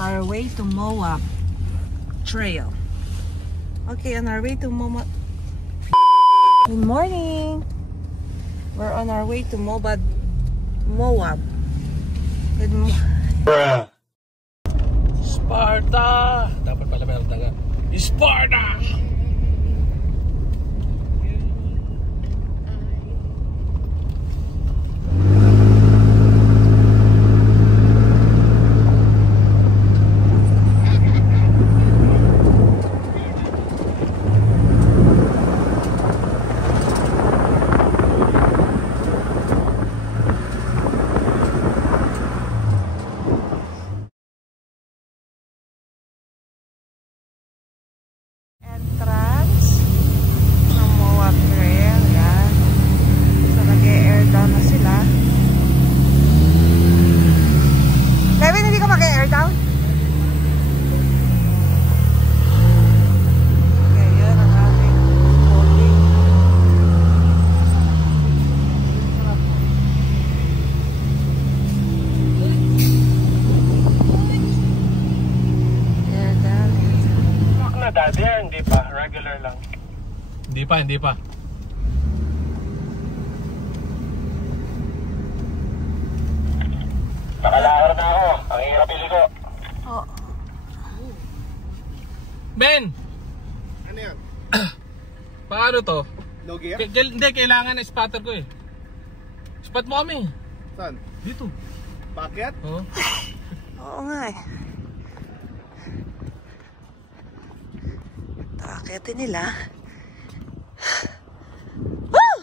on our way to Moab Trail. Okay, on our way to Moab. Good morning. We're on our way to Moab. Good morning. Sparta! Dapat pala meron taga. Sparta! Hindi pa, regular lang. Hindi pa. Nakalahar na ako. Ang hirap iliko. Oh. Ben! Ano yan? Paano to? No gear? Hindi, kailangan na spotter ko eh. Spot mo kami. Saan? Dito. Packet? Oo. Oo nga eh. Akitin nila. Woo!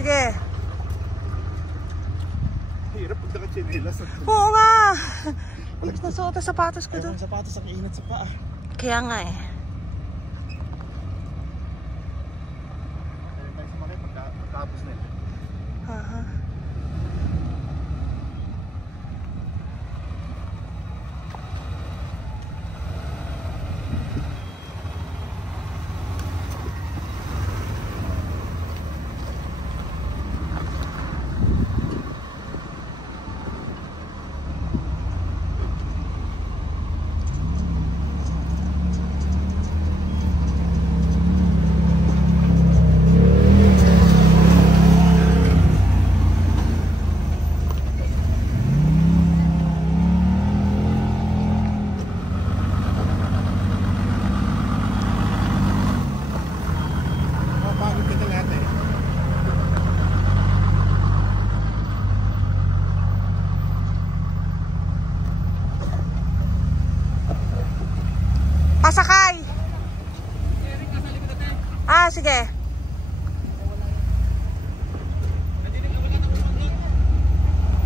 Sige. Hirap pag nakachinelas. Oo nga. Nasuot ang sapatos ko doon. Ang sapatos sa kainit sa paa. Kaya nga eh. Kaya tayo sumakay pagkatapos na yun. Aha. Mapagod ka na lahat eh. Pasakay! Ah, sige.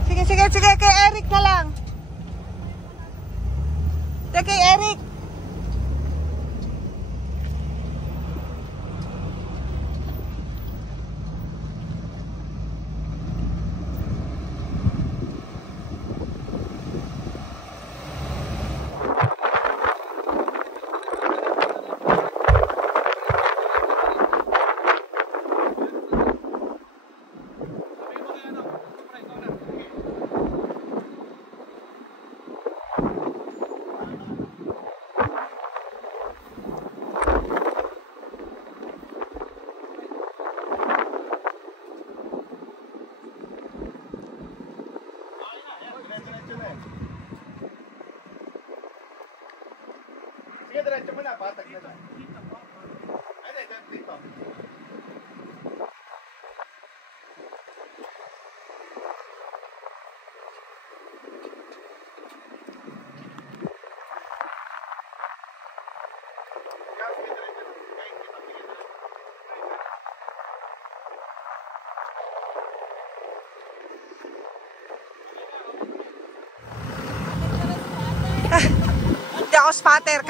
Sige. Kay Eric na lang. Sige, kay Eric. Sige, diretso mo na. Patag na lang. Ano, dito. Hindi ako spotter,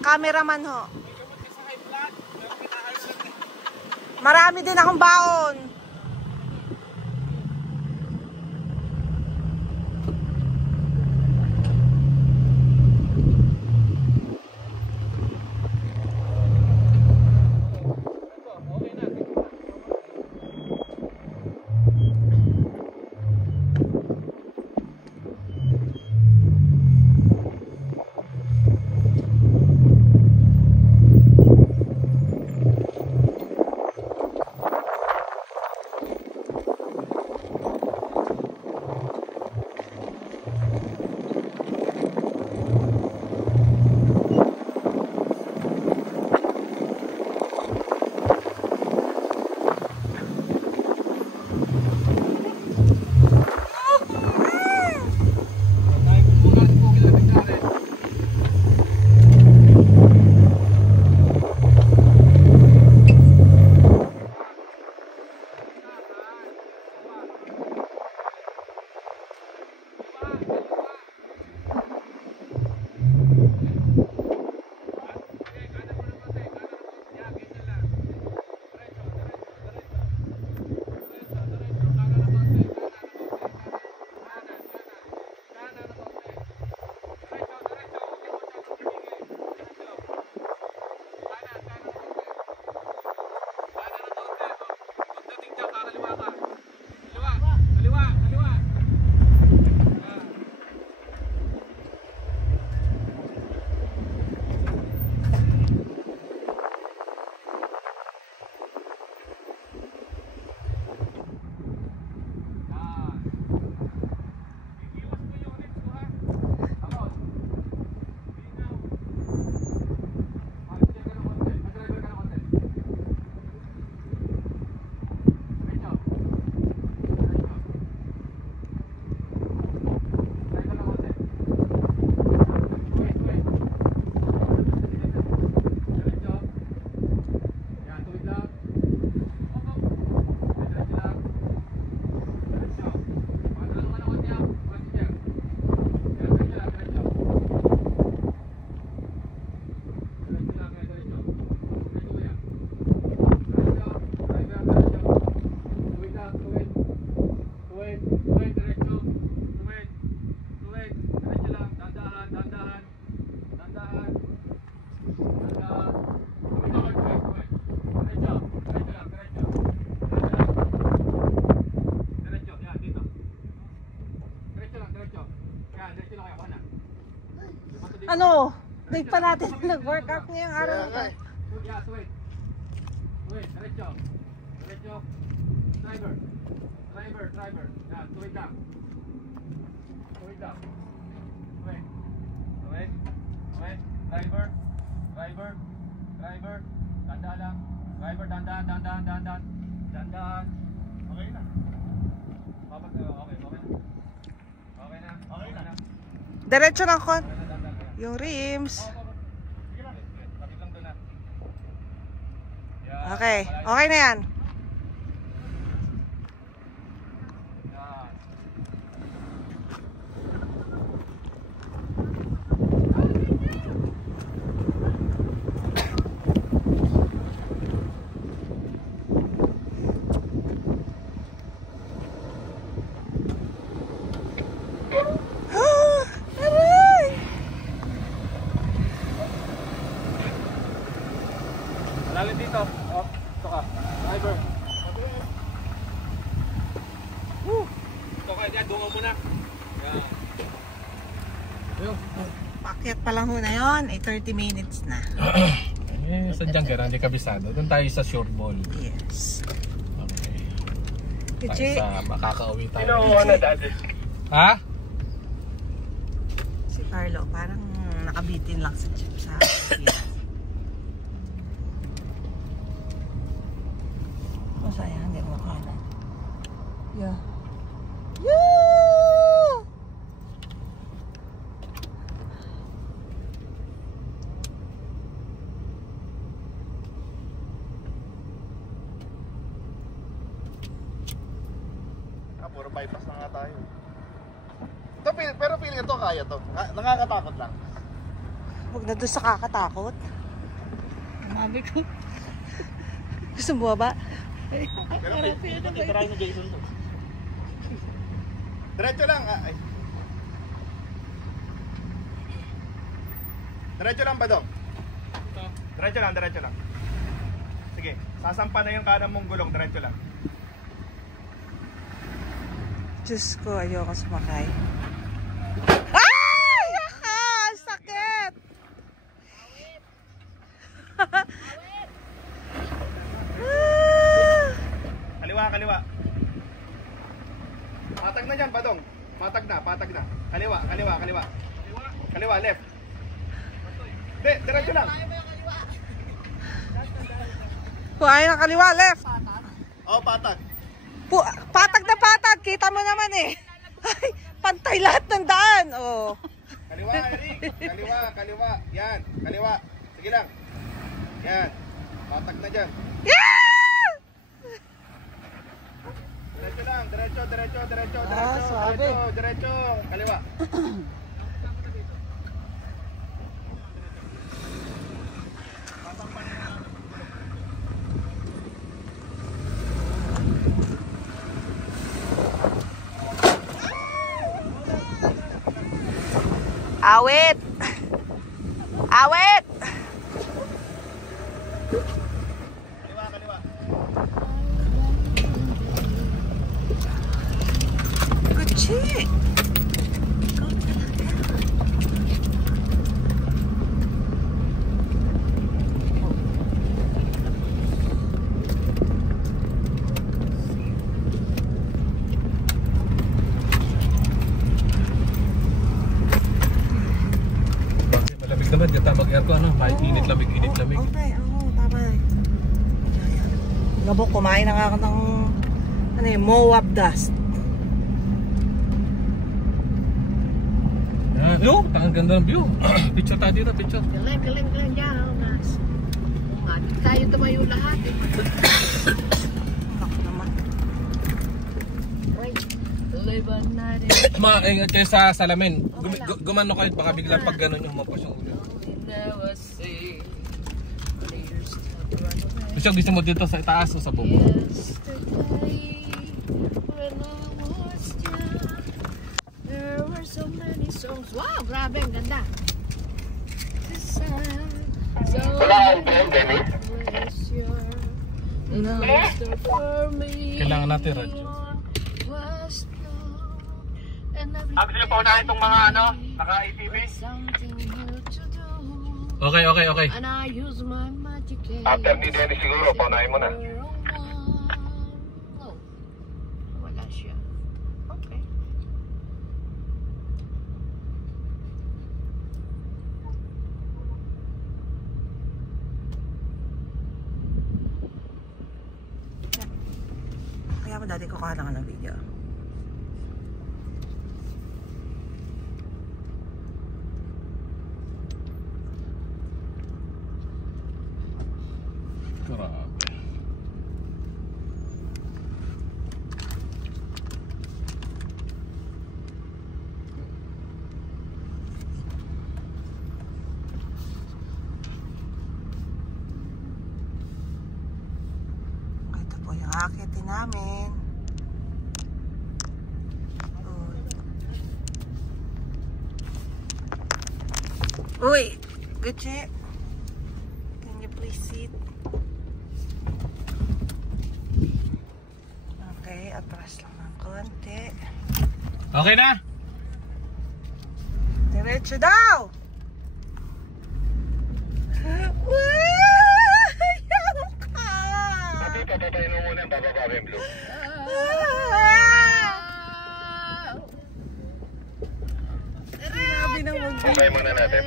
cameraman ho. Marami din akong baon. Day pa natin nag-workout ngayong araw na to. Yes, wait. Wait, diretso. Diretso. Driver. Driver. Yan, tuwid lang. Wait. Driver. Tanda lang. Driver, dandan. Okay na. Okay na. Diretso lang kon. Yung rims. Tapit lang doon na. Yan. Okay. Okay na yan. Yan. Aray! Malalim dito. Oh, ito ka. Driver. Ito ka, yan. Dungaw muna. Yan. Ayun. Pakyat pa lang ho na yun. 30 minutes na. Sa Jangkera, hindi kabisado. Doon tayo sa short ball. Yes. Okay. Kuchi. Tayo sa makakauwi tayo. Dati? Ha? Si Carlo, parang nakabitin lang sa chip sa sayang, hindi mo kanan. Yeah. Puro bypass na nga tayo. Ito, pero feeling ito kaya to. Nakakatakot lang. Huwag na doon sa kakatakot. Mami ko. Gusto mo ba? Pero try ni Jason to. Diretso lang. Ay. Diretso lang ba dong? Diretso lang. Sige, sasampa na yung kanan mong gulong. Diretso lang. Diyos ko, ayoko sumakay. Ay! Sakit! Kaliwa. Patag na dyan, Badong. Patag na. Kaliwa, left. Hindi, diretso lang. Kung ayaw ng kaliwa, left. Oo, patag. Patag na patag. Kita mo naman eh. Ay, pantay lahat ng daan. Oh. Kaliwa, Eric. Kaliwa. Yan, kaliwa. Sige lang. Yan. Patag na dyan. Yeah! Diretso lang. Diretso. Sabi. Diretso. Kaliwa. Awit! Kaliwa. Kuchi! Naman, gata mag-aircon, no? May init lamig. Okay, tama. Gabok, kumain na nga ako ng Moab dust. Yan. Yo, tangang ganda ng view. Picture tayo dito, picture. Galing dyan, mas. Umagit tayo tumayo lahat eh. Ako naman. Right. Liban natin. Ingat kayo sa salamin. Gumano kayo, baka biglang pag gano'n yung mapos yung ulo. Gusto mo dito sa itaas o sa bubong? Yesterday, when I was young, there were so many songs. Wow, grabe, ang ganda. Kailangan natin radyo. Gusto niyo pa unahin itong mga naka-ATV? Okay. And I use my magic case. After ni Dennis siguro, paunahin mo na. Oh, wala siya. Okay. Kaya mo dati kukuha lang ng video. Grabe. Ito po yung akitin namin. Uy! Gucci! Can you please sit? Okay, atras lang ng konti. Okay na? Diretso daw! Ayaw ka! Papi, papapayin mo muna. Bababa yung blue. Sabi nang Babay muna natin.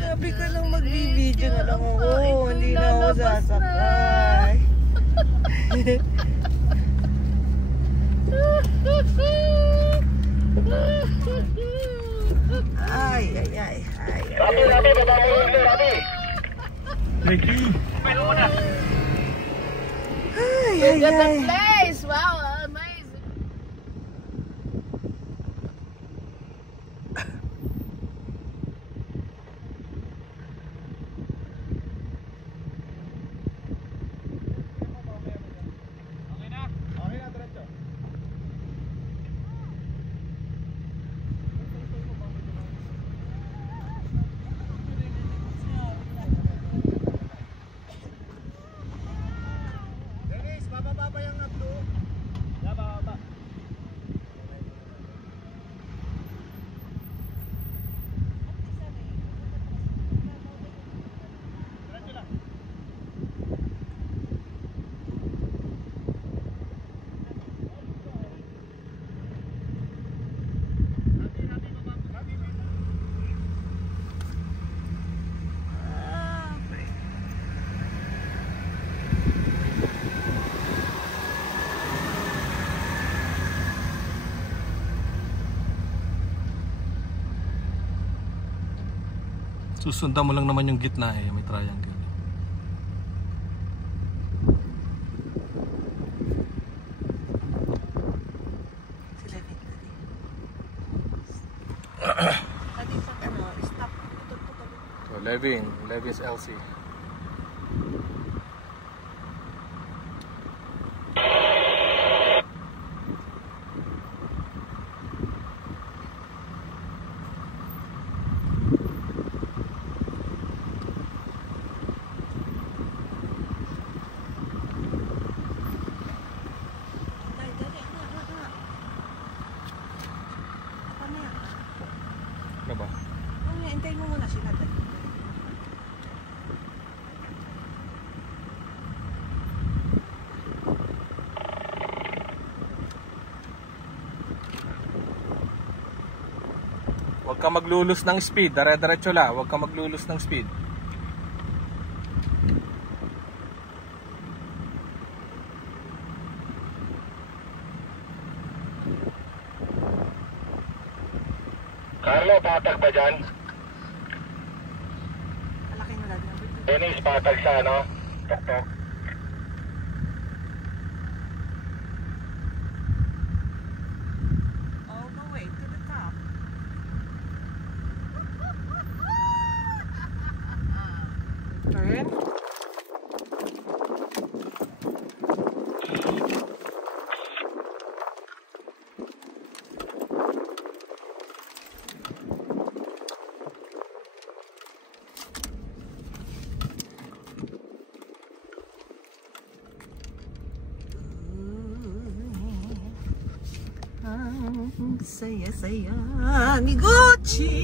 Sabi ko lang magbibideo na lang ako. Hindi na ako sasakay. Ay. Rapi, baba mo yung blue, Rapi. Thank you. Look at the place! Wow, amazing! Dennis, bababa pa yung blue. Bababa. Susundan mo lang naman yung gitna eh, may triangle. Sila Victory. Adi sa stop. Putol. So, Levin's LC. Ano ba? Hintayin mo muna sila. Huwag ka maglulus ng speed, dire-diretso lang. Huwag ka maglulus ng speed. Carlo, patag ba dyan? Alakin mo lagi ng video. Dennis, patag sa ano? Tok-tok. All the way to the top. Turn. Saya-saya ni Gucci.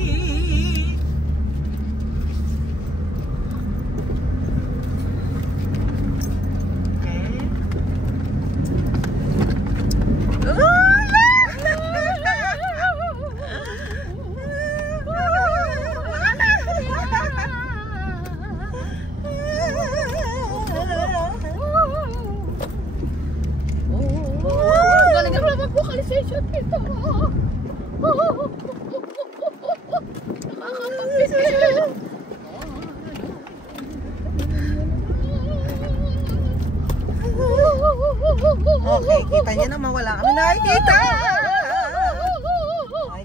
Kita niya naman, wala kami nakikita.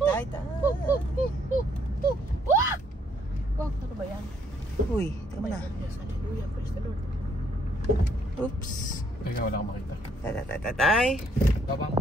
Ay. Oh, ano ba yan? Uy, tama na. Hallelujah, praise the Lord. Oops. Teka, wala akong makita. Tatay. Babang.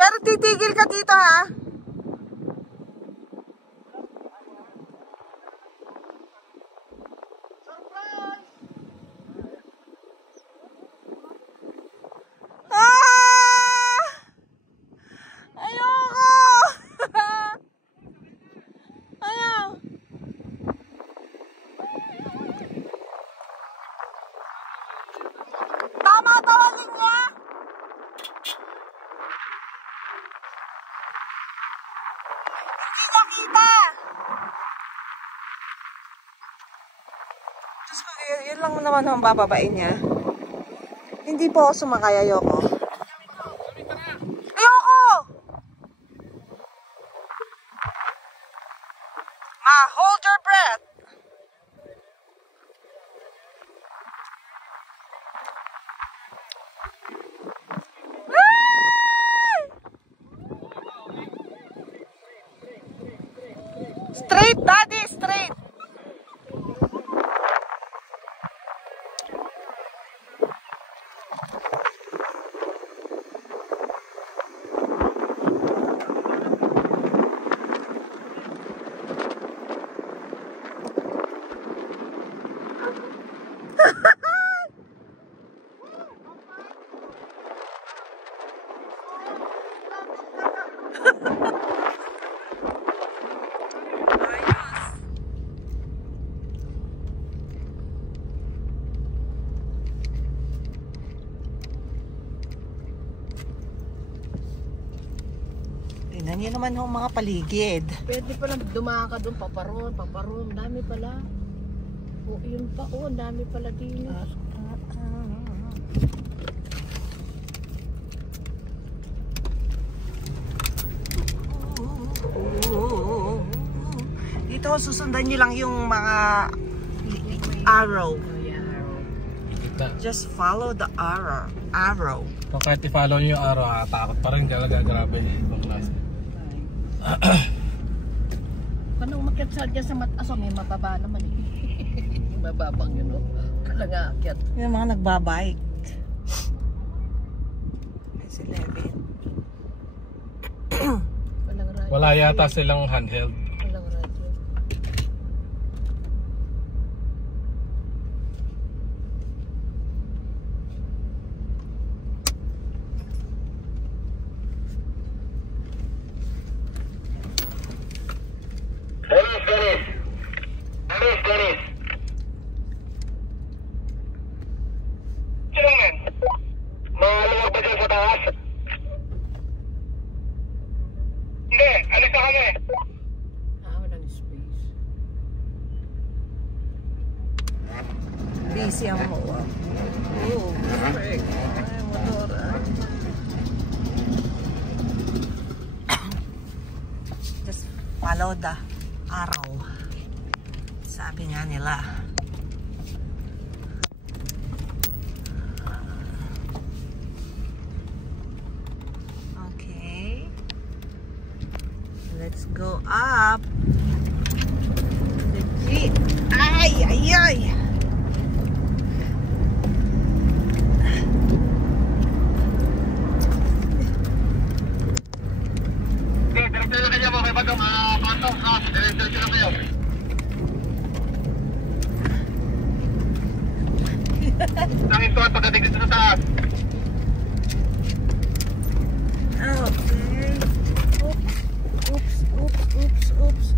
Pero titigil ka dito ha. Diyos ko, yun lang naman ang bababain niya. Hindi po ako sumakay, ayoko. Ayoko! Ma, hold your breath. Straight, daddy, straight. Tingnan niyo naman yung mga paligid. Pwede pa lang dumaka doon, paparon. Dami pala. O, yun pa. O, dami pala din. Dito susundan niyo lang yung mga arrow. Just follow the arrow. Kung kahit i-follow nyo yung araw, takot pa rin talaga, grabe. Ibang klase. Paano umakyat sa mataas? May mababa naman eh. Mababang yun o. Kala nga akyat. Yung mga nagbabike. Si Levin. Wala yata silang handheld. Walang radyo. Dennis. Sino man? Maluwag ba dyan sa taas? Hindi, alis na kami. Walang space. Busy ang mowa. Oh, frick. Ay, motor. Just follow the arrow. Sabi nga nila. Okay. Let's go up. ay, ay. Okay, diretso na kanya mo. May bagong pantong. Diretso na kayo. Nangin to at pagdating dito sa taas. Okay. Oops.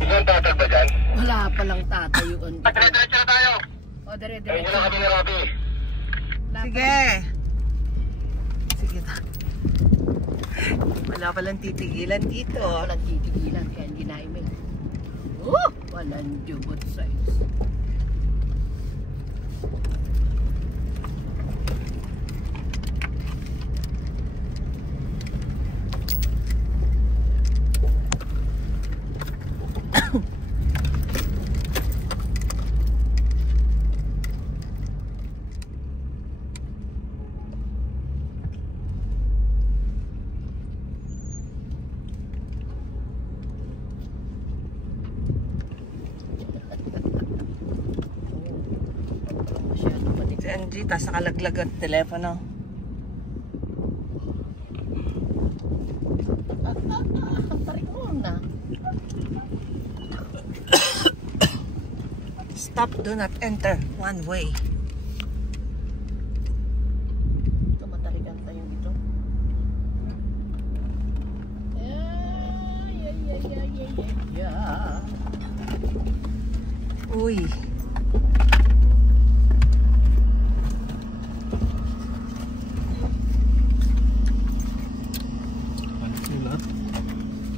Saan tatag ba dyan? Wala palang tatayuan. Diretso na tayo. O, dire. Diretso na kami ni Robby. Sige. Sige na. Wala palang titigilan dito. Walang titigilan kaya hindi naimig. Walang jubot size. Si Angie, tas nakalaglag ang telepono. Tarik mo na. Stop, do not enter. One way. Ito, matarikan tayo dito. Uy.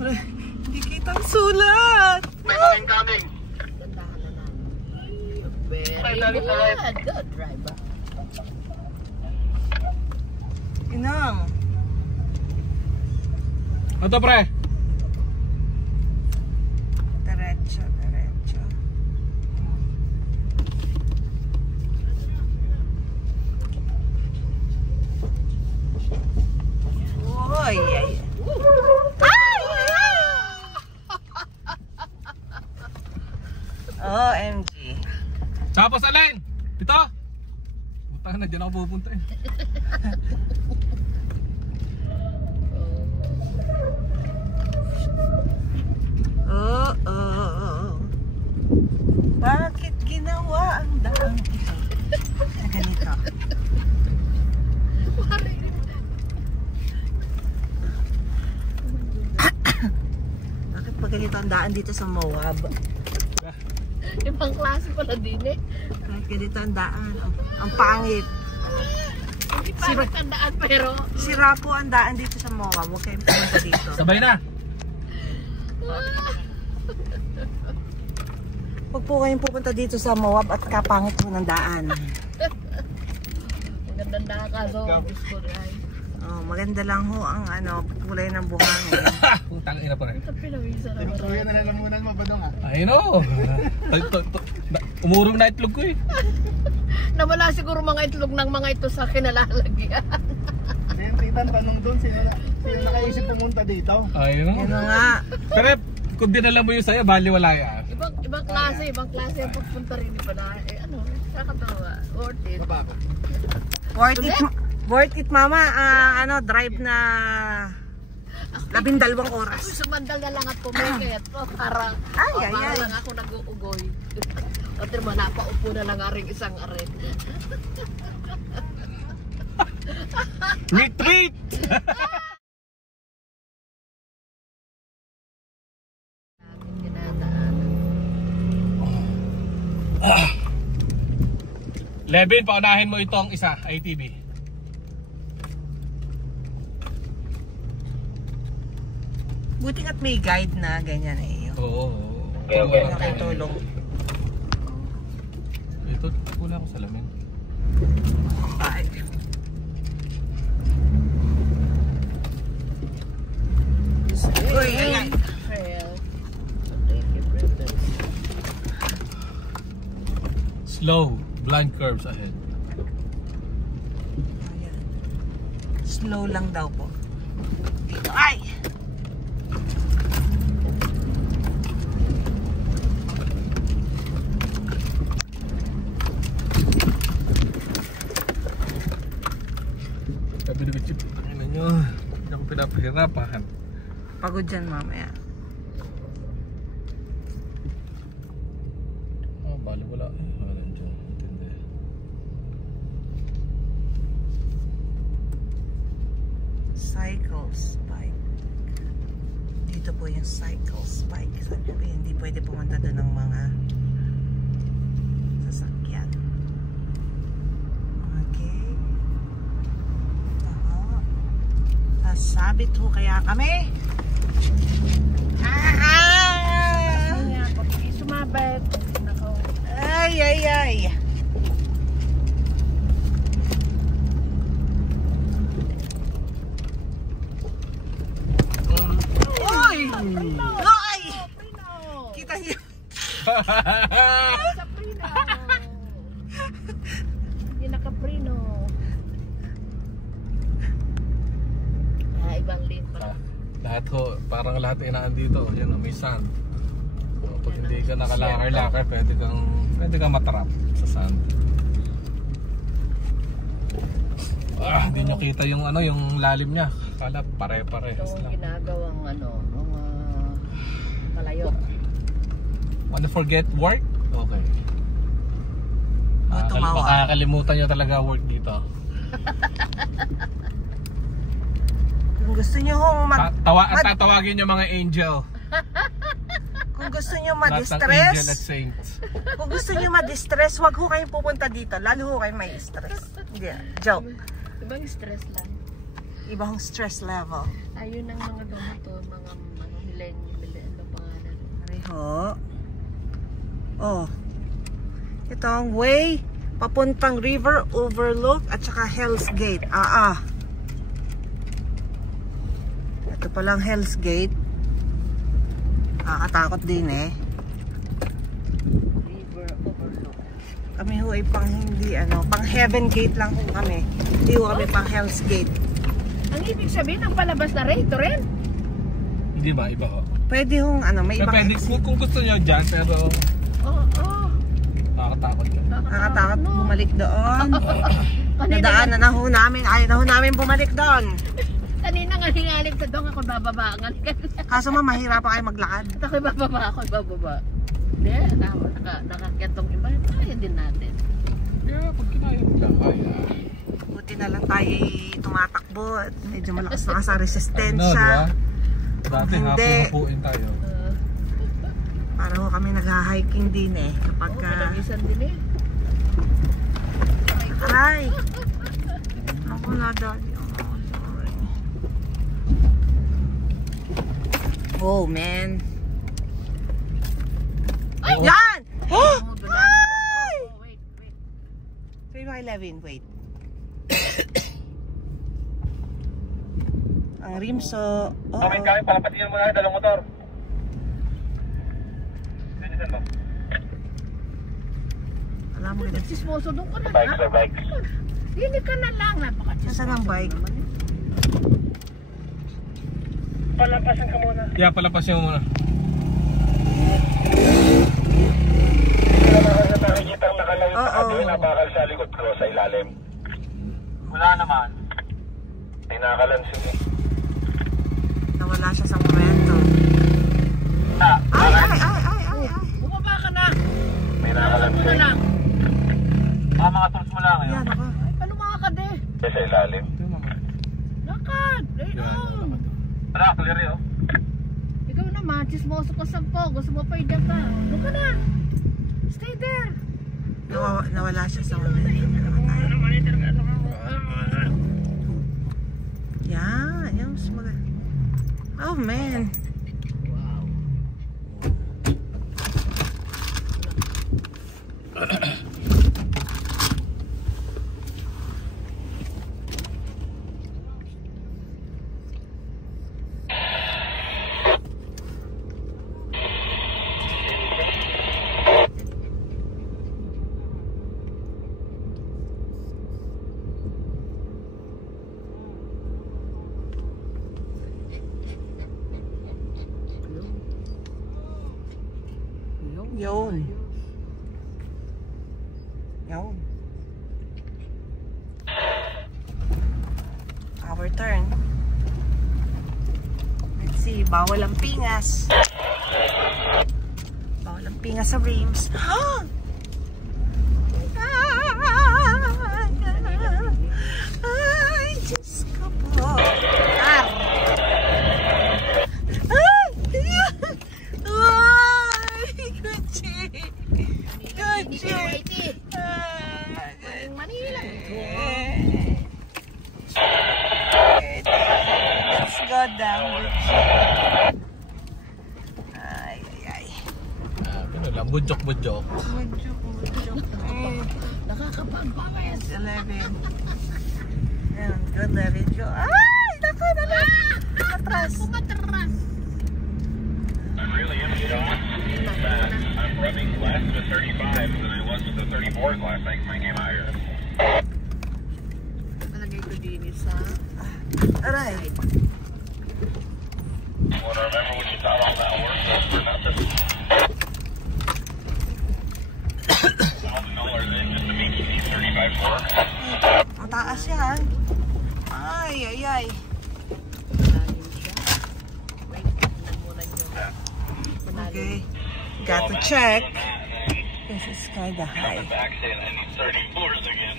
Hindi kitang sulat. May mga incoming. Gandahan na namin. Very good. Good driver. Inang. Ano pre? Diretso. Uy, ay. OMG. Tapos alin? Dito? Puta na, dyan ako pupunta eh. Bakit ginawa ang daang ito? Na ganito. Bakit pa ganito ang daan dito sa Moab? Ibang klase pala din eh. Bakit ganito ang daan? Ang pangit. Hindi parang tandaan pero Sira po ang daan dito sa Moab. Huwag kayong pumunta dito. Sabay na. Huwag po kayong pupunta dito sa Moab at kapangit po ng daan. ang gandang nakakaso. Gusto rin. Oh, maganda lang ho ang kulay ng buhangin. Putang ina pa rin. Ito pinawisan naman. Kuya na lalamunan mo ba doon I know. Umurong na itlog ko eh. Nawala siguro mga itlog ng mga ito sa kinalalagyan. Yung titan tanong doon, sino nakaisip pumunta dito? I know. Ano nga? Pero kung dinala mo yung sa'yo, bali wala yan. Ibang klase ang pagpunta rin pa na. Nakakatawa. Worth it. Baba. Worth it mama. Drive na 12 oras. Sumandal na lang at pumikit. Para lang ako nag-uugoy. O mo, napaupo na lang aring isang arin. Retreat! Levin, paunahin mo itong isa, ITV. Buti nga't may guide na ganyan eh. Oo. Nakitulong. Ito, wala akong salamin. Ay. Uy, ayan. Slow, blind curves ahead. Ayan. Slow lang daw po. Dito, ay! Sabi ni Bichip, ano nyo, hindi ako pinapahirapan. Pagod dyan mamaya. Oh, bali wala. Wala dyan. Intindi. Cycle spike. Dito po yung cycle spike. Sabi ko, hindi pwede pumunta doon ng mga sasakyan. Okay. Sasabit ho kaya kami. Kaya pag sumabit, nako. Ay, ay, ay. Uy! Ay! Kita niyo? Sa prino. Hindi nakaprino. Ibang lane pala. Lahat ho, parang lahat inaan dito. Yan o, may sand. So, pag hindi ka nakalakar-lakar, pwede kang matrap sa sand. Hindi nyo kita yung ano, yung lalim niya. Kala pare-parehas Ito lang. ginagawang ano, mga palayo. Wanna forget work? Okay. Tumawa. Makakalimutan nyo talaga work dito. Kung gusto niyo hong Tatawagin nyo mga angel. kung gusto niyo Not ang angel at ma-distress, saints. kung gusto niyo ma-distress, wag ho kayong pupunta dito. Lalo ho kayong may stress. Hindi, joke. Ibang stress lang. Ibang stress level. Ayun ang mga domotor, mga millennial pangalan. Pareho. Oh. Ito ang way papuntang River Overlook at saka Hell's Gate. Ito palang Hell's Gate. Nakakatakot din eh. River Overlook. Kami ho ay pang hindi pang Heaven Gate lang ho kami. Hindi ho kami pang Hell's Gate. Ang ibig sabihin ng palabas na rate rin. Hindi ba? Iba ho. Pwede hong may ibang Pwede, kung gusto nyo dyan, pero Oo. nakakatakot ka. nakakatakot bumalik doon. Kanina Nadaanan na ho namin. Ayaw na ho namin bumalik doon. Kanina nga hingalip sa doon ako bababa. Kaso mahirapan kayo maglakad. Ako bababa. Hindi, nakakyatong iba. Kaya din natin. Yeah, pag kinaya mo lang, kaya. Buti na lang tayo tumatakbo. Medyo malakas na sa Ano, resistensya. diba? Dati Hindi. hapuin tayo. Para ho kami nag-hiking din eh. Kapag Pinamisan din eh. aray. Ako na doon. Oh man. Ay! Yan! Oh, doon na. Ay! Wait. 3 by 11, wait. Ang rimso. Oh, Kami palapatin mo na dalawang motor. Sinisan mo? alam mo ganun. Sismoso doon ka na. Bikes or bikes? Hindi ka na lang. Napaka-chismoso. Nasaan ang bike? naman eh. Palapasin ka muna. Yeah, palapasin mo muna. Nakikita ang nakalayo Oo. nakadewin ang bakal sa likod ko sa ilalim. Wala naman. May nakakalansin eh. Nawala siya sa momento. Ay. Bumaba ka na. May Ano mo na nakakalansin. lang. Mga tools mo lang Yan ako. Ay, palumaka ka de. Sa ilalim. Ito naman. Lakad. Right Yan, on. Ano, clear yun? Ikaw naman, chismoso ka sampo. Gusto mo pa idya ka. Doon ka na. Stay there. Nawala siya sa momento. Yan. Yan. Mas maganda. Oh man. Wow. Yun. Yun. overturn. Let's see, bawal ang pingas. Bawal ang pingas sa rims. Ay, Diyos ko po. Ay, Gucci. Gucci. Manila. Let's go down, Gucci. Ay, ay, ay. Ano lang, budyok-budyok. Budyok. Nakakapagpangay. 11. Ayan, good 11. Go. Ay, naku, Matras. Matras. I'm really empty on. I'm rubbing less with 35 than I was with the 34s last night. My game higher. Malagay ko din sa Aray. Want to remember when you thought all that work was for nothing? $1,000 in just to meet these 35 for. Mataas yan. Ay, ay, ay. malalim siya. Wait, tignan muna nyo. Okay. Got to check. This is kinda high. Back saying I need 34s again.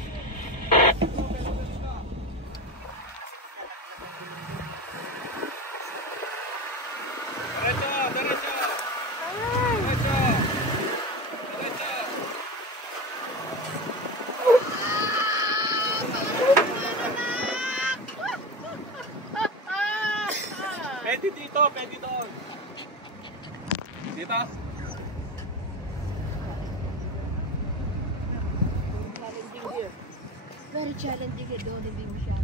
Pwede dito, pwede doon. Dito. Challenging here. Very challenging here. Doon hindi mo siya.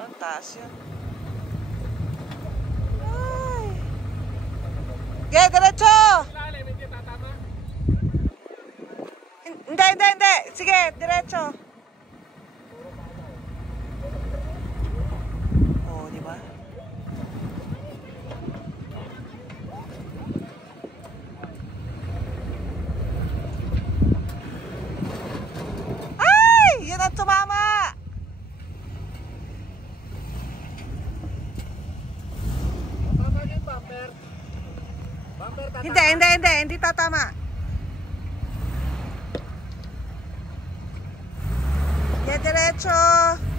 Ang taas yun. Ay. Okay, diretso! Lalim, hindi tatama. Hindi. Sige, diretso. Oh, di ba? Ay! Yan ang tumama! Hindi tatama. Yeah, diretso.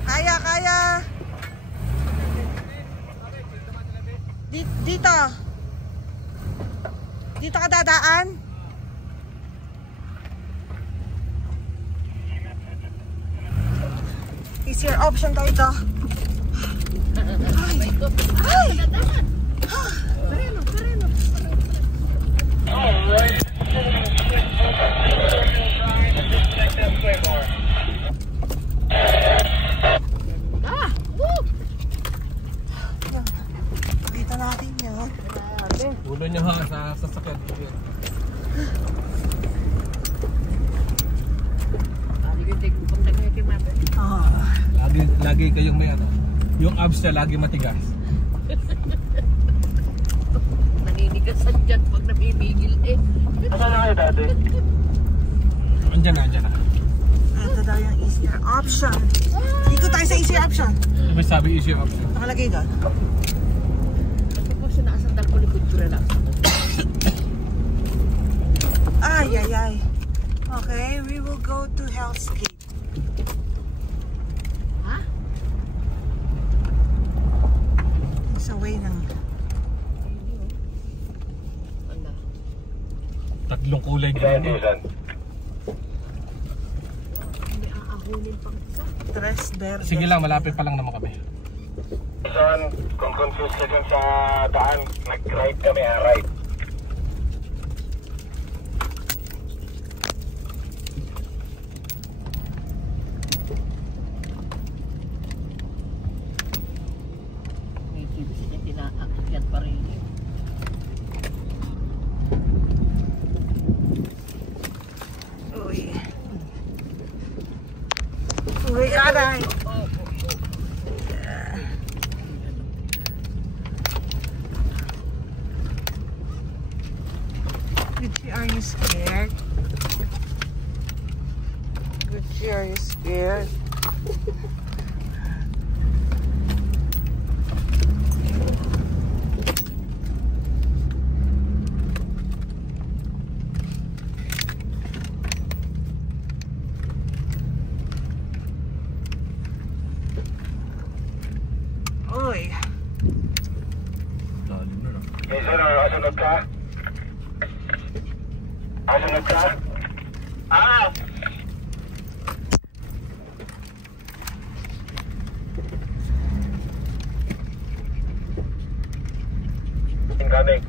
Kaya. Dito. Dito ka dadaan. Easier option to ito. Ay! Alright. Dito natin yun. Ulo nyo ha, sa sasakyan. Lagi kayong may ano. Yung abs niya lagi matigas. Naninigasan dyan pag namimigil eh. Asan na kayo dati? Andyan na. Ito daw yung easier option. Dito tayo sa easier option. Ano sabi easier option? Nakalagay doon. Kasi po sinasandal ko ni Kutsura lang. Ay. Okay, we will go to Hell's Gate. Ha? Sa way ng... Ano? Tatlong kulay green. May aahunin pang isa. Tres Verde. Sige lang, malapit pa lang naman kami. Son, kung confused ka dun sa daan, nag-right kami right. May TV siya tinaakyat pa rin. Uy, aray. Are you scared? Are you scared? Uy. Lalim na, no? Hey, sir, asunod ka? Asunod ka? Ah! Incoming.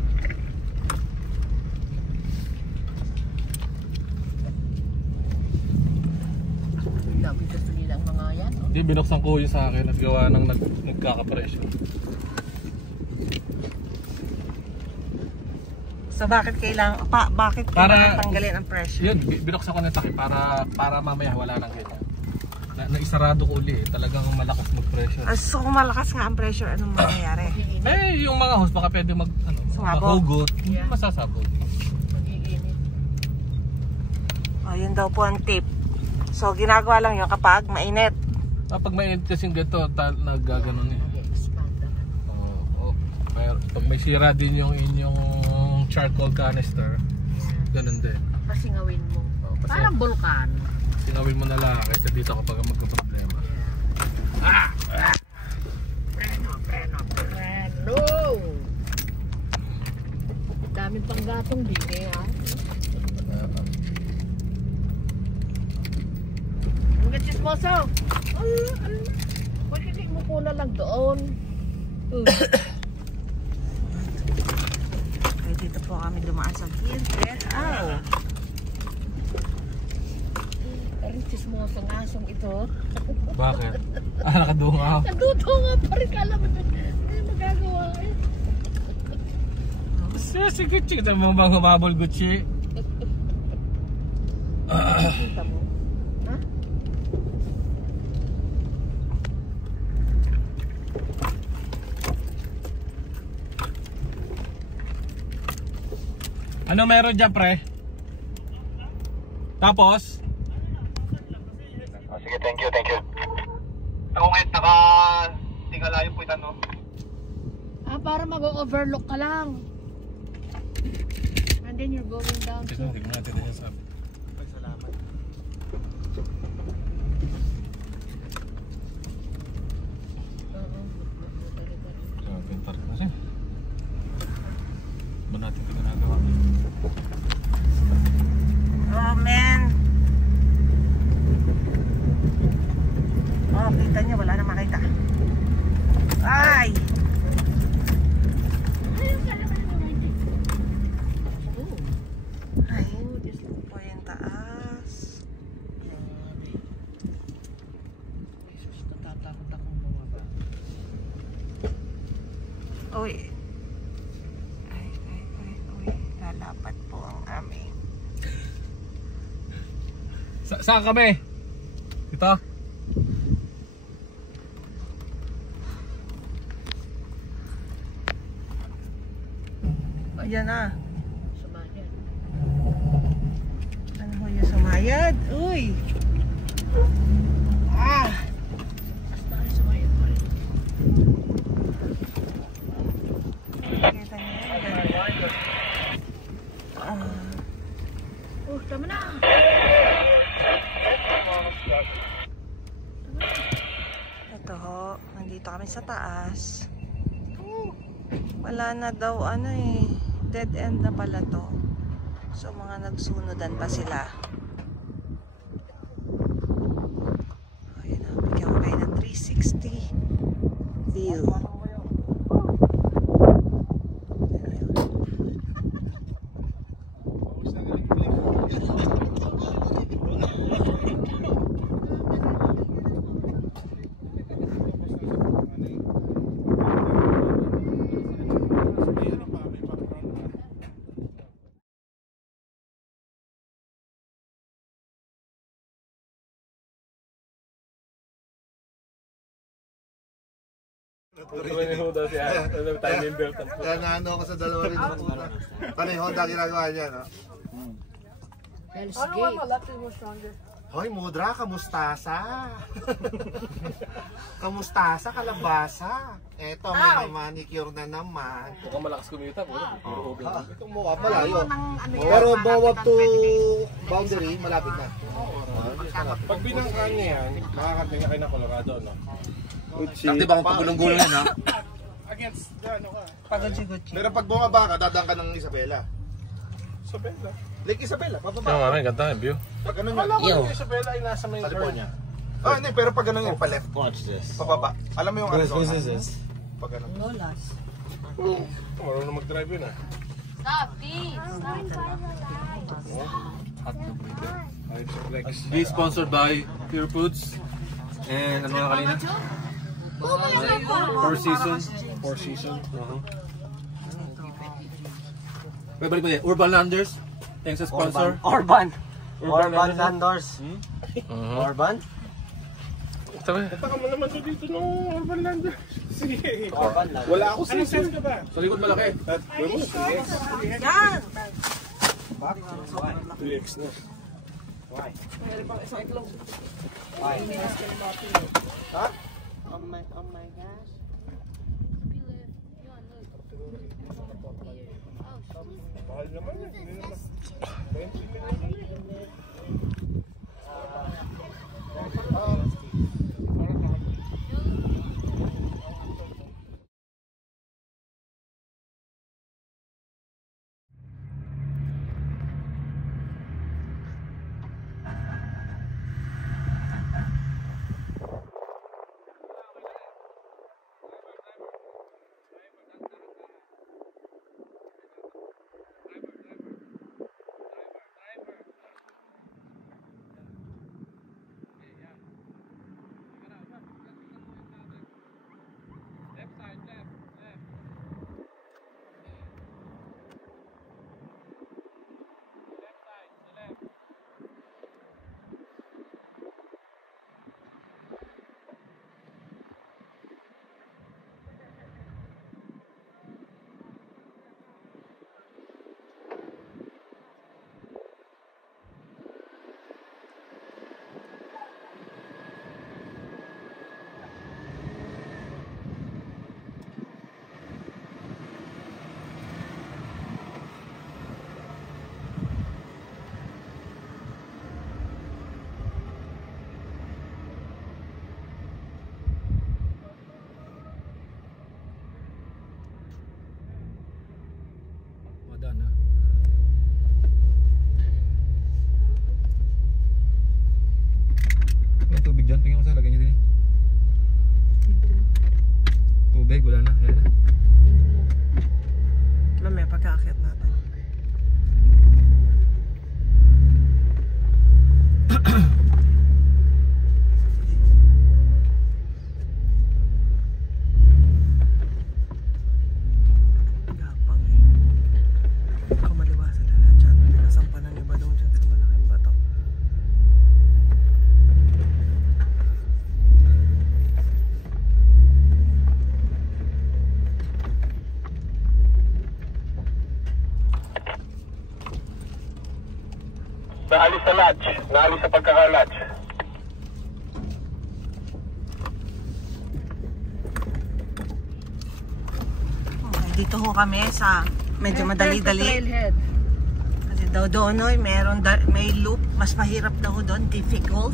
Labi sa nila ang mga yan. Oh. Hindi, binuksan ko yun sa akin at gawa ng nagkakapresyo. So bakit kailangan tanggalin ang pressure? Yun, binuksan ko ng takip para mamaya wala nang ganyan. Naisarado ko uli eh. Talagang malakas mag-pressure. So kung malakas nga ang pressure, anong mangyayari? Eh, yung mga hose baka pwede Sumabog. mahugot. Yeah. Masasabog. Mag-iinit. Oh, yun daw po ang tip. So ginagawa lang yun kapag mainit. Pag may kasing ganito, naggaganon eh. Mag-expand na. Oo. Pero pag may sira din yung inyong charcoal canister, ganun din. Pasingawin mo. Oo, kasi Parang bulkan. singawin mo na lang kaysa dito kapag magka-problema. Preno. Daming panggatong din eh, ha? Ang gatsismoso! Pwede din mo po na lang doon. Okay, dito po kami dumaan sa filter. Ow! Ang chismosong asong ito. Bakit? Nakadungaw. Nandito nga pa rin, kala mo doon. Ano magagawa eh? Si Gucci, kita mo bang humabol Gucci? Kita mo? Ha? Ano meron dyan, pre? Tapos? Oh, sige, thank you. Ako ngayon, naka-tingala yung puwitan, no? Ah, para mag-overlook ka lang. And then you're going down to... Hindi ko natin din sabi. Salamat. Grabe yung tarik na siya. Ba natin ito ginagawa? Oh man! Oh, kita niyo, wala na makita. Ay! Ay, Diyos po yung taas. Natatakot akong bumaba. Uy. Uy. Lalapat po ang aming. Saan kami? Ito? Ayan na. Sumayad. Ano ho yung sumayad? Uy! Ah! Basta ay sumayad pa rin. Kita niyo yan. Oh, tama na! Ito ho, nandito kami sa taas. Wala na daw dead end na pala to. So mga nagsunodan pa sila. Ayun na, bigyan ko kayo ng 360 view. Naano ako sa dalawa rin. Ano yung Honda ginagawa niya, no? Hell's Gate. Hoy, Mudra, kamustasa. Kamustasa, kalabasa. Eto, may manicure na naman. Mukhang malakas kumita po. Itong mukha malayo. Pero bawab to boundary, malapit na. Pag binangka niya yan, makakarating niya kayo ng Colorado, no? Sakti ba kung pagulong-gulong yan, ha? Against the ano ka? Pagod-sigod. Pero pag bumaba ka, dadaan ka ng Isabela. Isabela. Lake Isabela, Yung pababa. mami, ganda yung view. Pag ganun Alam ko yan. yung Isabela ay nasa may California. Ah, hindi, pero pag ganun yan, pa left. Watch this. Pababa. Alam mo yung Arizona? This. Pag ganun. Lolas. Marunong mag-drive yun ah. Stop, please. Be sponsored by Pure Foods. And ano nga kanina? Four Seasons. Four Seasons. Balik pa Urban Landers. Thanks sa sponsor. Urban Landers. Landers. Urban? Taka mo naman dito no Urban Lander. Sige. Urban Landers. Wala ako sa sense ka ba? Sa likod malaki. Yan! Relax na. Why? Oh my gosh. Mahal naman eh. Hindi naman. Madan ha. May tubig dyan. Tingnan mo sa lagay niyo din. Tubig, wala na. Ayan na. Mamaya pagkaakyat natin. Gapang eh. Kumaliwa sila na dyan. Nasampanan ni Badong dyan sa malaking bato. Naalis sa latch. Naalis sa pagkaka-latch. Okay, dito ho kami sa medyo madali-dali. Trailhead. Kasi daw doon may loop. Mas mahirap daw doon. Difficult.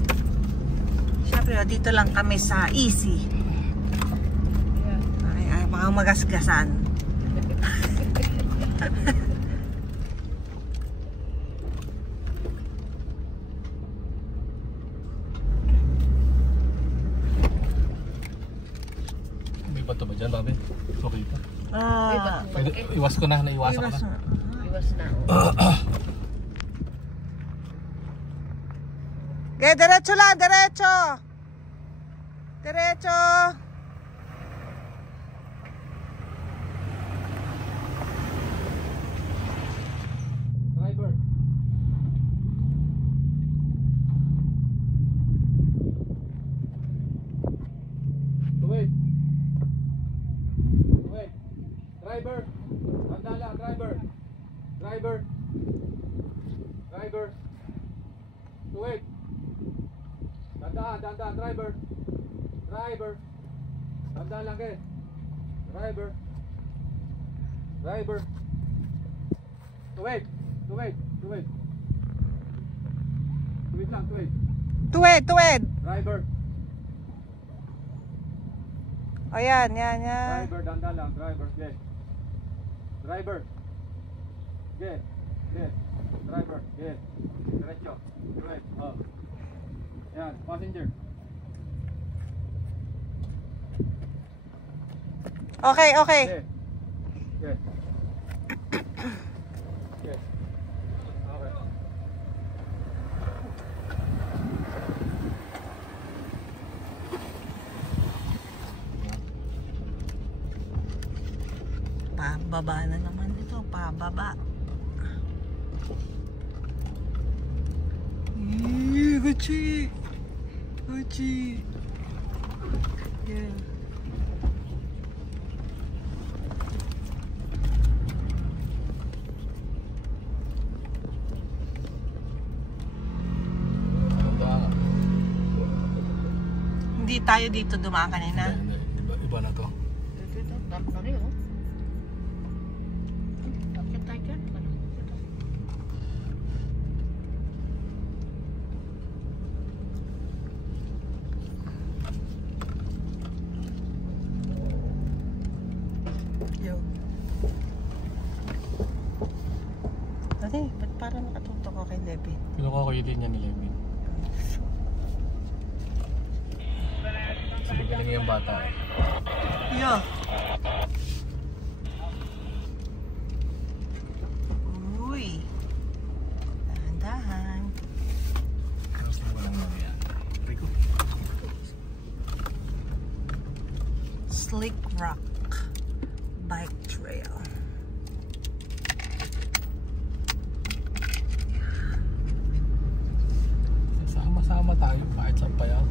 Siyempre, dito lang kami sa easy. Ay, mga magasgasan. May bato ba dyan, Robin? Okay pa. Iwas Iwas ko na, naiwasan ko na. na. Iwas na. Okay, diretso lang, diretso. Diretso. Driver. Wait. Wait. Driver. Andala, driver. Driver. Driver. Wait. Dandan, driver. Driver. Dandan lang kayo. Driver. Driver. Tuwid. Tuwid lang, tuwid. Tuwid. Driver. O yan. Driver, dandan lang. Driver, okay. Driver. Okay. Driver, okay. Diretso. Tuwid. Oh. Yan, passenger. Okay. Okay. Pababa na naman ito. Pababa. Gucci. Yeah. Hindi tayo dito dumaan kanina. Iba na to. Ito, dark na rin, oh. Bakit tayo dyan? Yo. Dati, ba't parang nakatutok ako kay Levi? Kinukuha ko yung linya ni Levin. Kasi magaling yung bata eh. Yo. Uy. Dahan-dahan. Tapos na walang nangyayari. Rico. Slick Rock Bike Trail. Sama-sama tayo kahit saan pa yan.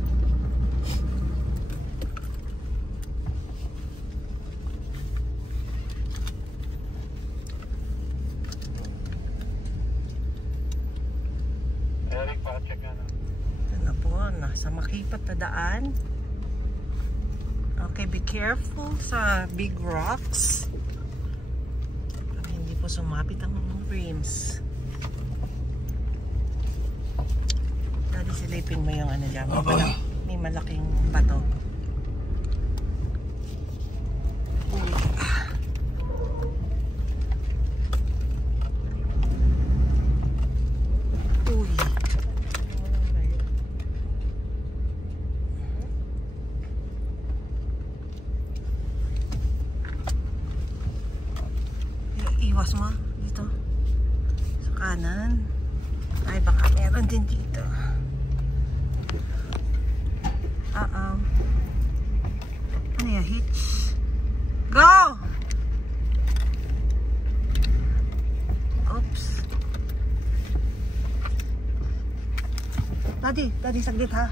Eric, pa-check na. Ito na po, nasa makipat na daan. Okay, be careful sa big rocks. Para hindi po sumapit ang rims. Dali silipin mo yung ano dyan. May malaking bato. Uy. Uy. Iwas mo dito sa kanan. Ay, baka meron din dito. Ano yan? Hitch. Go! Oops. Daddy, saglit ha.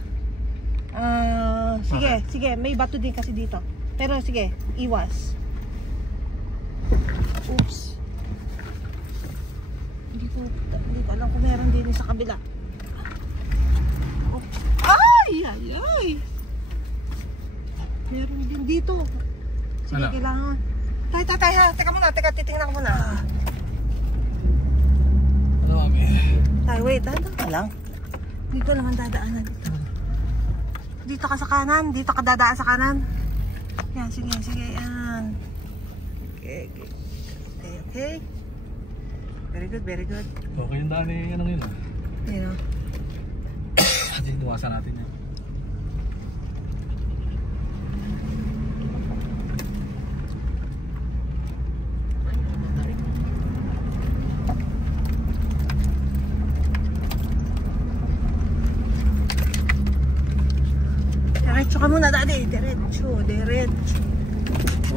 Sige, may bato din kasi dito. Pero sige, iwas. Oops. Hindi ko alam kung meron din sa kabila. Oops. Ay! Meron din dito. Sige, Ano? kailangan. Tay ha. Teka, titingnan ko muna. Ano mami? Tay, wait. Dadaan ka lang. Dito lang ang dadaanan dito. Dito ka sa kanan. Dito ka dadaan sa kanan. Yan, sige, yan. Okay. Very good. Okay yung daan eh, anong yun ah. Ayun o. Kasi iwasan natin yan. Diretso ka muna, Daddy. Diretso.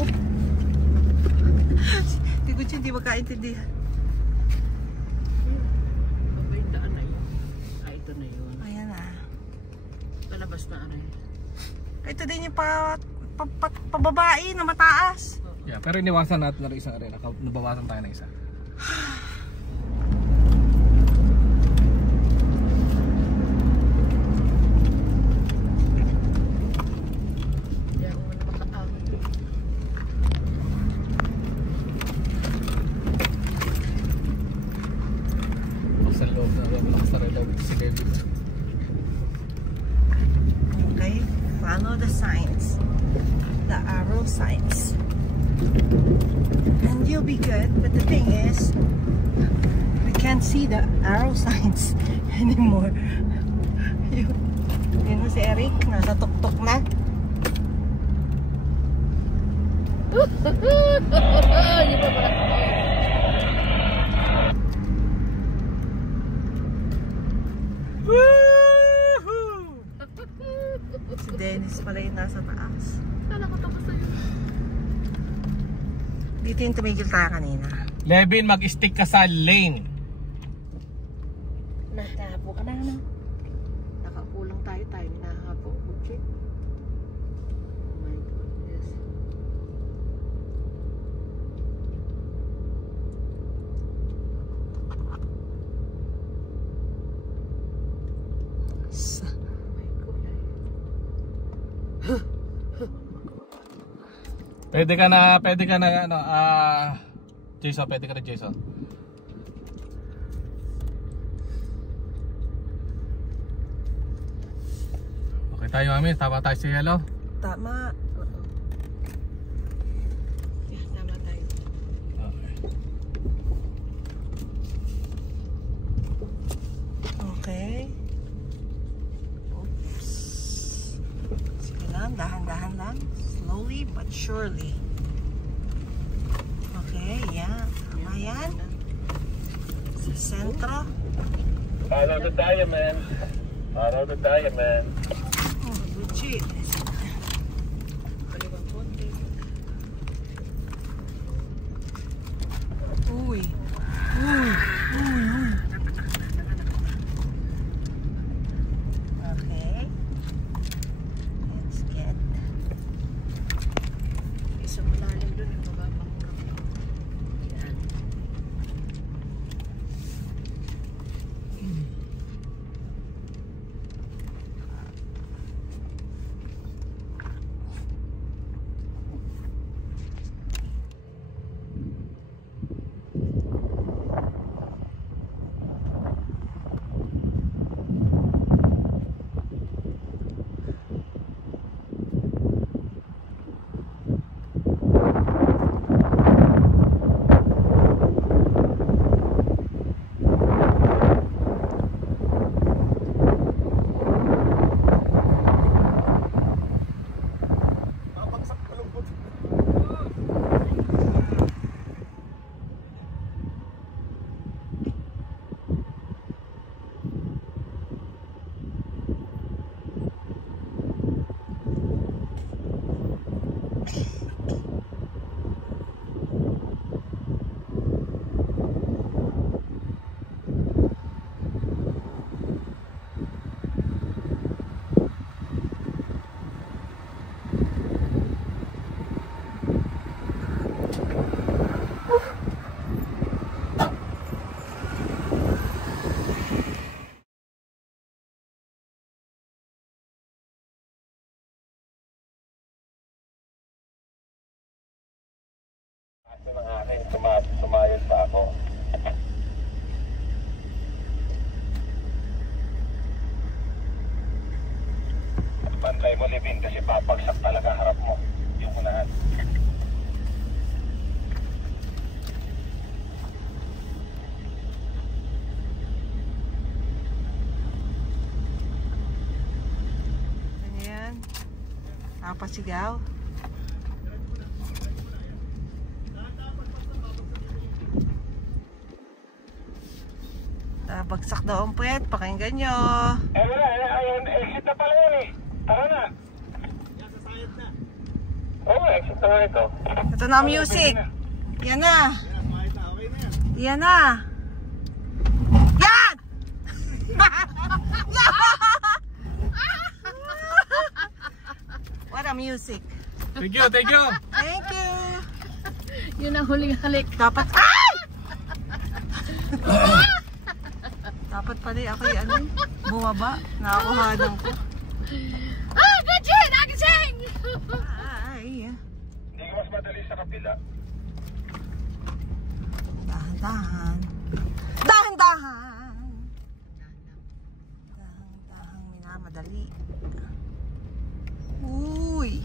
Oop. Hindi ko hindi magkaintindihan. Ano yung daan na yun? Ito na yun. Ayan ah. Palabas na aray. Ito din yung pababae na mataas. Yeah, pero iniwasan natin na rin isang arena. Nabawasan tayo ng isa. heavy. Okay, follow the signs, the arrow signs, and you'll be good. But the thing is, we can't see the arrow signs anymore. Yun si Eric, nasa tuktok na. Si Dennis pala yung nasa taas. Kala ko tapos na yun. Dito yung tumigil tayo kanina. Levin, mag-stick ka sa lane. Natapo ka na, no? Nakakulang tayo, nahahapo. Okay. Oh my goodness. Pwede ka na ano, Jason, pwede ka na Jason. Okay tayo mami, tama tayo sa yellow. Tama. Yeah, tama tayo. Okay. Okay. Oops. Sige lang, dahan-dahan lang. Slowly but surely. Okay, yan. Tama yan. Sa sentro. Follow the diamond. Follow the diamond. Oh, legit. Uy. Uy. Uy. Okay. Let's get. Isa malalim dun, yung mababang murang. Yan. Ito ng akin, sumayos pa ako. Bantay mo, Levin, kasi papagsak talaga harap mo. Yung unahan. Ano yan? Nakapasigaw. Bagsak daw ang puwet. Pakinggan nyo. Wala, ayun, exit na pala yun eh. Tara na. Oo, exit na nga ito. Ito na ang music. Yan na. Yan na. Yan! What a music. Thank you, thank you. Thank you. Yun ang huling halik. Dapat... Ay! Dapat pala ako ano, bumaba. Nakakuhanan ko. Ah, Gajin! Agising! Ay. Hindi ka mas madali sa kapila. Dahan-dahan. Dahan-dahan. Napakadali. Uy!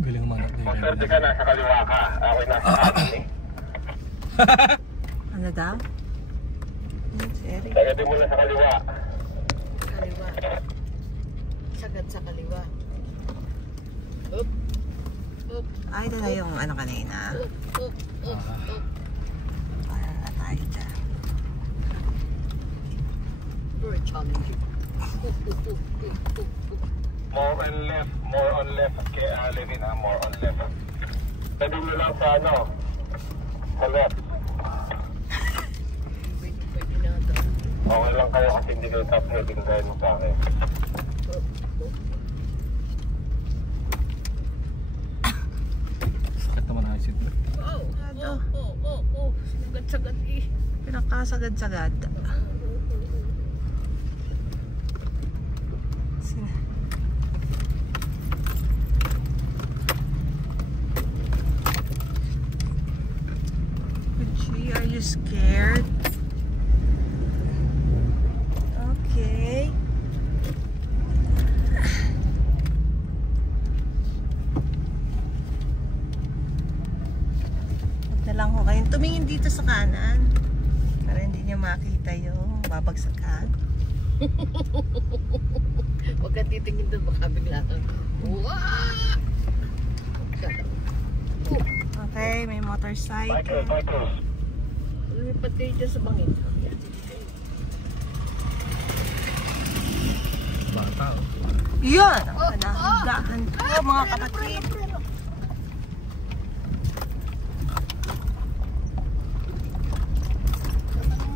Galing man at Maswerte ka, nasa kaliwa ka. Ako'y nasa kanan eh. Ano daw? Yes, Eric. Tagatin mo na sa kaliwa. Kaliwa. Sagad sa kaliwa. Up. Up. Ay, ito na yung ano kanina. Up. Up. Up. Up. Para na tayo dyan. Very challenging. Up. Up. Up. Up. Up. More on left. Kaya Levin ha, more on left. Pwede nyo lang sa ano, sa left. Pwede na ito. Okay lang kayo kasi hindi kayo top rating dahil mo sa akin. sakit naman ang isit. Oh, oh. Sagad eh. Pinakasagad-sagad. Gee, are you scared? Okay. Huwag na lang ho kayong tumingin dito sa kanan para hindi nyo makita yung babagsakan. Huwag ka titingin doon, baka bigla kang wow! Okay, may motorcycle. Lumipat kayo dyan sa bangin. Bata oh. Yan! Ang kadahan ko mga kapatid.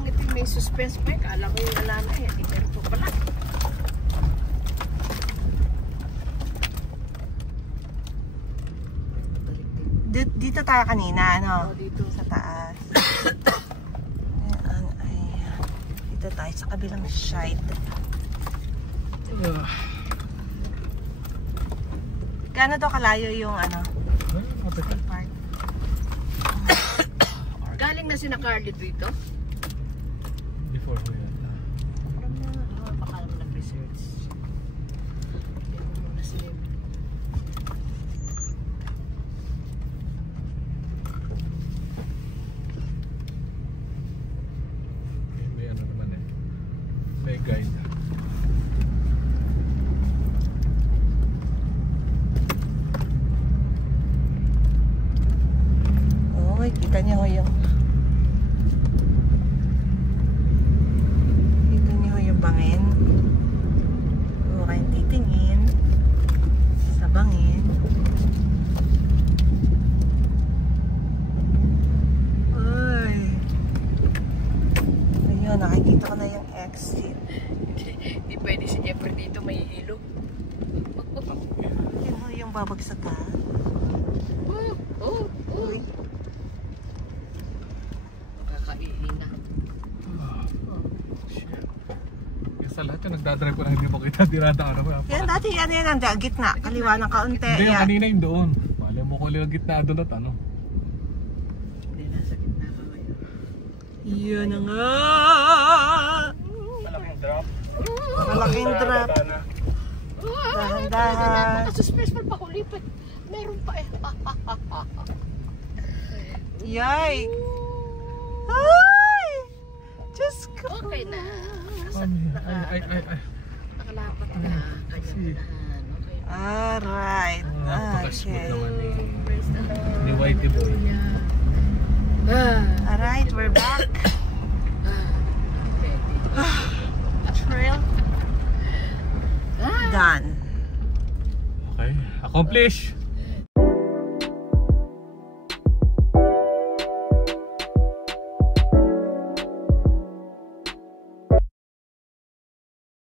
Ito may suspense pa. Kala ko yung wala na eh. Pero ito pala. Dito tayo kanina, ano? Oh, dito. Sa taas. Ayan, ayan. Dito tayo sa kabilang side. Gaano to kalayo yung ano? Park? Galing na si na Carly dito. Before ko yan. Baka naman nag-research. Tingnan mo na sila. May ano naman eh. May guide. Oh, kita niyo ho yung bangin. Huwag kayong titingin sa bangin. Uy. Ayun, nakikita ko na yung exit. Hindi pwede si Jeffrey dito, may hilo. Yun ho yung babagsakan. Uy. Makakaiina. Sa lahat yung nagdadrive ko na hindi mo kita dinadaan naman. Yan dati yan ang gitna. Kaliwa ng kaunti. Hindi, yung Yan. kanina yung doon. Mali mo ko yung gitna doon at ano. Hindi, nasa gitna ka ngayon. Yan na nga. Malaking drop. Malaking drop. Dahan-dahan. Naka-suspense pa huli pa. Meron pa eh. Yay! Ay! Diyos ko. Okay na. Ay. Nakalapat na. Kanya-kanyahan. Okay na. Alright. Napaka-smooth Okay. naman ni, Praise the Lord. ni Whitey Boy. Alright, we're back. Trail done. Okay, accomplish!